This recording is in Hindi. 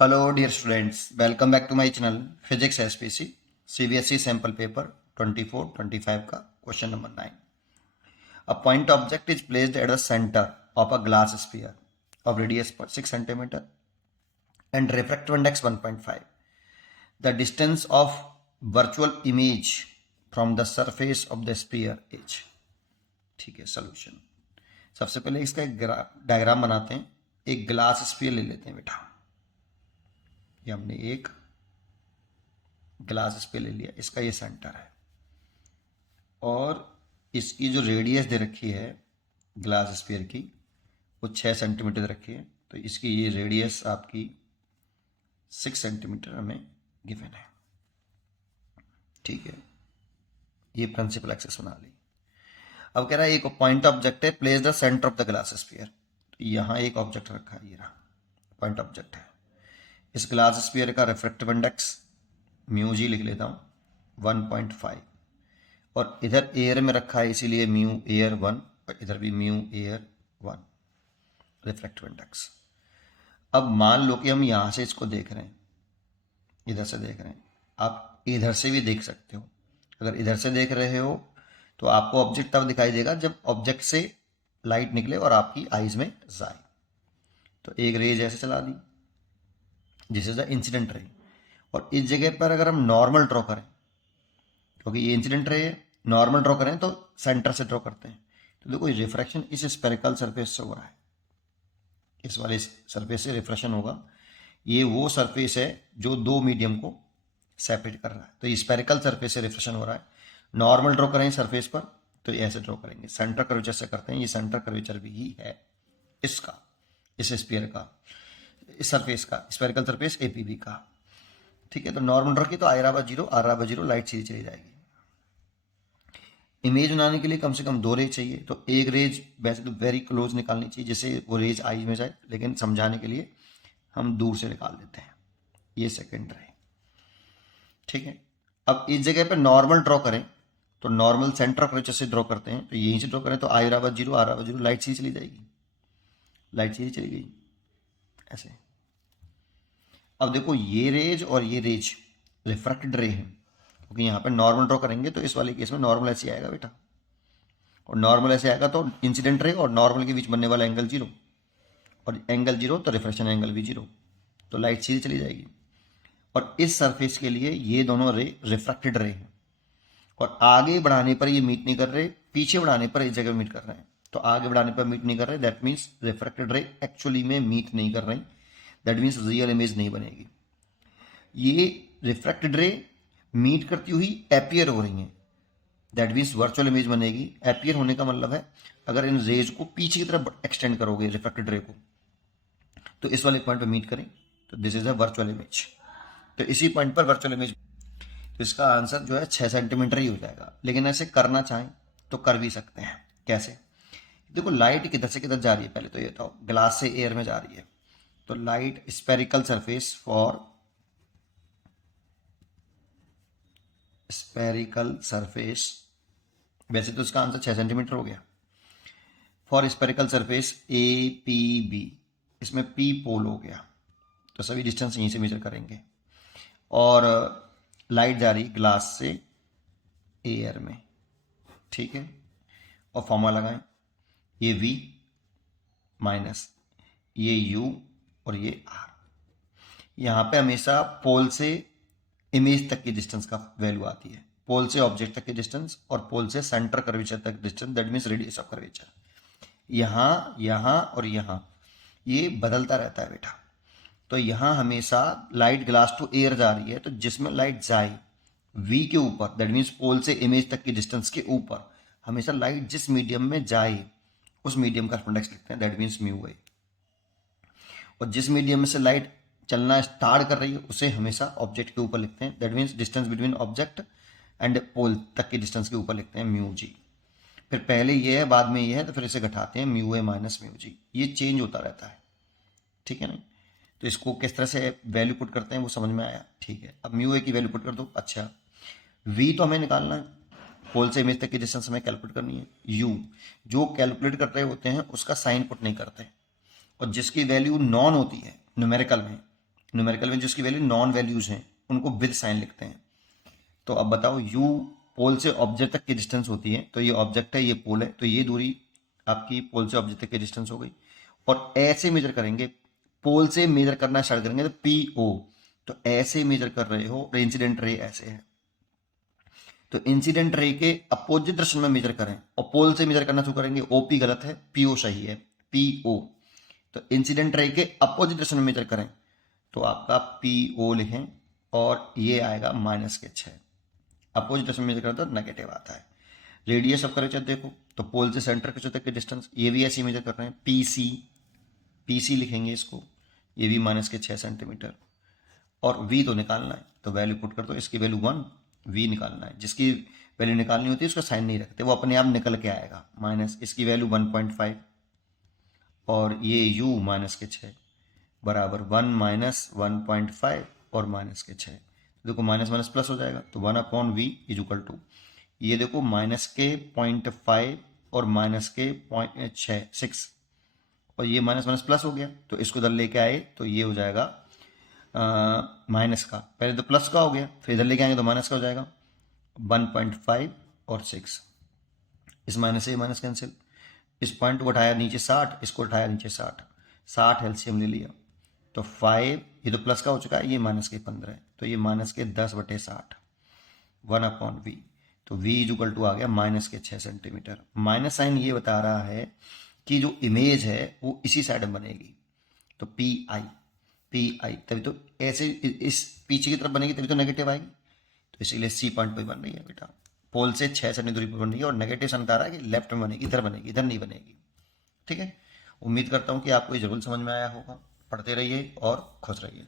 Hello dear students, welcome back to my channel Physics SPC CBSE sample paper 24-25 का question number 9. A point object is placed at the center of a glass sphere of radius 6 cm and refractive index 1.5. The distance of virtual image from the surface of the sphere is. ठीक है, solution. सबसे पहले इसका एक डायग्राम बनाते हैं. एक ग्लास स्फीयर ले लेते हैं बेटा. ये हमने एक ग्लास पे ले लिया, इसका ये सेंटर है और इसकी जो रेडियस दे रखी है ग्लास स्फीयर की वो 6 सेंटीमीटर दे रखी है. तो इसकी ये रेडियस आपकी 6 सेंटीमीटर हमें गिवन है. ठीक है, ये प्रिंसिपल एक्सिस बना ली. अब कह रहा है एक पॉइंट ऑब्जेक्ट है, place the centre of the glass sphere. तो यहाँ एक ऑब्जेक्ट रखा है, ये रहा पॉइंट ऑब्जेक्ट है. इस ग्लास स्फीयर का रिफ्रैक्टिव इंडेक्स म्यू जी लिख लेता हूँ 1.5 और इधर एयर में रखा है इसीलिए म्यू एयर 1 और इधर भी म्यू एयर 1 रिफ्रैक्टिव इंडेक्स. अब मान लो कि हम यहाँ से इसको देख रहे हैं, इधर से देख रहे हैं. आप इधर से भी देख सकते हो. अगर इधर से देख रहे हो तो आपको ऑब्जेक्ट तब दिखाई देगा जब ऑब्जेक्ट से लाइट निकले और आपकी आईज में जाए. तो एक रेज ऐसे चला दी, this is the incident ray. और इस जगह पर अगर हम नॉर्मल ड्रॉ करें, क्योंकि ये इंसिडेंट रे है, नॉर्मल ड्रॉ करें तो सेंटर से ड्रॉ करते हैं. तो देखो रिफ्रैक्शन इस स्फेरिकल सरफेस से हो रहा है, इस वाले सरफेस से रिफ्रैक्शन होगा. ये वो सरफेस है जो दो मीडियम को सेपरेट कर रहा है. तो ये स्फेरिकल सरफेस से रिफ्रैक्शन हो रहा है. नॉर्मल ड्रॉ करें सरफेस पर तो ऐसे ड्रॉ करेंगे. सेंटर कर्वेचर से करते हैं, ये सेंटर कर्वेचर भी ही है इसका, इस स्फीयर का, इस सरफेस का, स्फेरिकल सरफेस एपीबी का. ठीक है, तो नॉर्मल ड्रॉ की तो आई बराबर 0, आर बराबर 0, लाइट सीधी चली जाएगी. इमेज बनाने के लिए कम से कम 2 रेज चाहिए. तो एक रेज वैसे तो वेरी क्लोज निकालनी चाहिए जिससे वो रेज आई में जाए, लेकिन समझाने के लिए हम दूर से निकाल देते हैं. ये सेकंड रे. ठीक है, अब इस जगह पे नॉर्मल ड्रॉ करें तो नॉर्मल सेंटर ऑफ कर्वेचर से ड्रॉ करते हैं. तो यहीं से ड्रॉ करें तो आई बराबर 0, आर बराबर 0, लाइट सीधी चली जाएगी. लाइट सीधी चली गई ऐसे. अब देखो ये रेज और ये रेज रिफ्रैक्टेड रे है, क्योंकि यहाँ पे नॉर्मल ड्रॉ करेंगे तो इस वाले केस में नॉर्मल ऐसे आएगा बेटा. और नॉर्मल ऐसे आएगा तो इंसिडेंट रे और नॉर्मल के बीच बनने वाला एंगल 0, और एंगल 0 तो रिफ्रैक्शन एंगल भी 0. तो लाइट सीधी चली जाएगी. और इस सरफेस के लिए ये दोनों रे रिफ्रैक्टेड रे हैं. और आगे बढ़ाने पर ये मीट नहीं कर रहे, पीछे बढ़ाने पर इस जगह मीट कर रहे हैं. तो आगे बढ़ाने पर मीट नहीं कर रहे, दैट मीन्स रिफ्रैक्टेड रे एक्चुअली में मीट नहीं कर रहे, दैट मीन्स रियल इमेज नहीं बनेगी. ये रिफ्रैक्टेड रे मीट करती हुई एपियर हो रही हैं, दैट मीन्स वर्चुअल इमेज बनेगी. एपियर होने का मतलब है अगर इन रेज को पीछे की तरफ एक्सटेंड करोगे रिफ्रैक्टेड रे को तो इस वाले पॉइंट पर मीट करें तो this is a virtual image. तो इसी पॉइंट पर वर्चुअल इमेज. तो इसका आंसर जो है 6 सेंटीमीटर ही हो जाएगा. लेकिन ऐसे करना चाहें तो कर भी सकते हैं. कैसे? देखो लाइट किधर से किधर जा रही है, पहले तो ये बताओ. ग्लास से एयर में जा रही है. तो light spherical surface for spherical surface, वैसे तो इसका आंसर 6 सेंटीमीटर हो गया. For spherical surface A P B, इसमें पी पोल हो गया तो सभी डिस्टेंस यहीं से मेजर करेंगे. और लाइट जा रही ग्लास से एयर में. ठीक है, और फॉर्मूला लगाएं. ये V माइनस ये U और ये R. यहाँ पे हमेशा पोल से इमेज तक की डिस्टेंस का वैल्यू आती है. पोल से ऑब्जेक्ट तक की डिस्टेंस और पोल से सेंटर कर्वेचर तक distance, that means radius of curvature. यहाँ, यहाँ और यहाँ ये बदलता रहता है बेटा. तो यहाँ हमेशा लाइट ग्लास टू एयर जा रही है, तो जिसमें लाइट जाए V के ऊपर, दैट मीन्स पोल से इमेज तक की डिस्टेंस के ऊपर, हमेशा लाइट जिस मीडियम में जाए उस मीडियम का इंडेक्स लिखते हैं, दैट मीन्स म्यू वाई. और जिस मीडियम में से लाइट चलना स्टार्ट कर रही है उसे हमेशा ऑब्जेक्ट के ऊपर लिखते हैं, that means distance between object and pole तक की डिस्टेंस के ऊपर लिखते हैं म्यू जी. फिर पहले ये है बाद में ये है तो फिर इसे घटाते हैं mu A minus mu G. ये चेंज होता रहता है. ठीक है ना. तो इसको किस तरह से वैल्यू पुट करते हैं वो समझ में आया. ठीक है, अब म्यू ए की वैल्यू पुट कर दो. अच्छा, वी तो हमें निकालना है, पोल से इमेज तक की डिस्टेंस हमें कैलकुलेट करनी है. यू जो कैलकुलेट कर रहे होते हैं उसका साइन पुट नहीं करते, और जिसकी वैल्यू नॉन होती है न्यूमेरिकल में, न्यूमेरिकल में जो इसकी वैल्यू नॉन वैल्यूज हैं उनको विद साइन लिखते हैं। तो अब बताओ यू पोल से ऑब्जेक्ट तक की डिस्टेंस होती है, तो ये ऑब्जेक्ट है, ये पोल है, तो ये दूरी आपकी पोल से ऑब्जेक्ट तक की डिस्टेंस हो गई। और ऐसे मेजर करेंगे, पोल से मेजर करना स्टार्ट करेंगे तो पी ओ, तो ऐसे मेजर कर रहे हो, इंसिडेंट रे ऐसे है, तो इंसिडेंट रे के अपोजिट डायरेक्शन में मेजर करें और पोल से मेजर करना शुरू करेंगे। ओपी गलत है, पीओ सही है, पीओ। तो इंसिडेंट रे के अपोजिट डायरेक्शन में मेजर करें तो आपका पीओ लिखें और ये आएगा -6। अपोजिट डायरेक्शन में मेजर करें तो नेगेटिव आता है। रेडियस ऑफ कर्वेचर देखो तो पोल से सेंटर के तक की डिस्टेंस, ये भी ऐसे मेजर कर रहे हैं, पीसी, पीसी लिखेंगे इसको, ये भी -6 सेंटीमीटर। और v तो निकालना है, तो वैल्यू पुट कर दो, इसकी वैल्यू 1, v निकालना है। जिसकी वैल्यू निकालनी होती है उसका साइन नहीं रखते, वो अपने आप निकल के आएगा। माइनस इसकी वैल्यू 1.5 और ये u -6 बराबर 1 - 1.5 और -6। देखो माइनस माइनस प्लस हो जाएगा, तो 1/v इज इक्वल टू, ये देखो -0.5 और -6 और ये माइनस माइनस प्लस हो गया, तो इसको इधर लेके आए तो ये हो जाएगा माइनस का, पहले तो प्लस का हो गया, फिर इधर लेके आएंगे तो माइनस का हो जाएगा। 1.5 और 6, इस माइनस से माइनस कैंसिल, इस पॉइंट को उठाया नीचे 60, इसको उठाया नीचे 60 एलसीएम ले लिया, तो 5, ये तो प्लस का हो चुका है, ये -15 है, तो ये -10/60 1/v, तो v इज इक्वल टू आ गया -6 सेंटीमीटर। माइनस साइन ये बता रहा है कि जो इमेज है वो इसी साइड में बनेगी, तो पी आई तभी तो ऐसे इस पीछे की तरफ बनेगी, तभी तो नेगेटिव आएगी, तो इसीलिए सी पॉइंट पर बन रही है बेटा, पोल से 6 सेंटीमीटर दूरी पर बन रही है और नेगेटिव साइन बता रहा है कि लेफ्ट में बनेगी, इधर बनेगी, इधर नहीं बनेगी। ठीक है, उम्मीद करता हूँ कि आपको ये जरूर समझ में आया होगा। पढ़ते रहिए और खुश रहिए।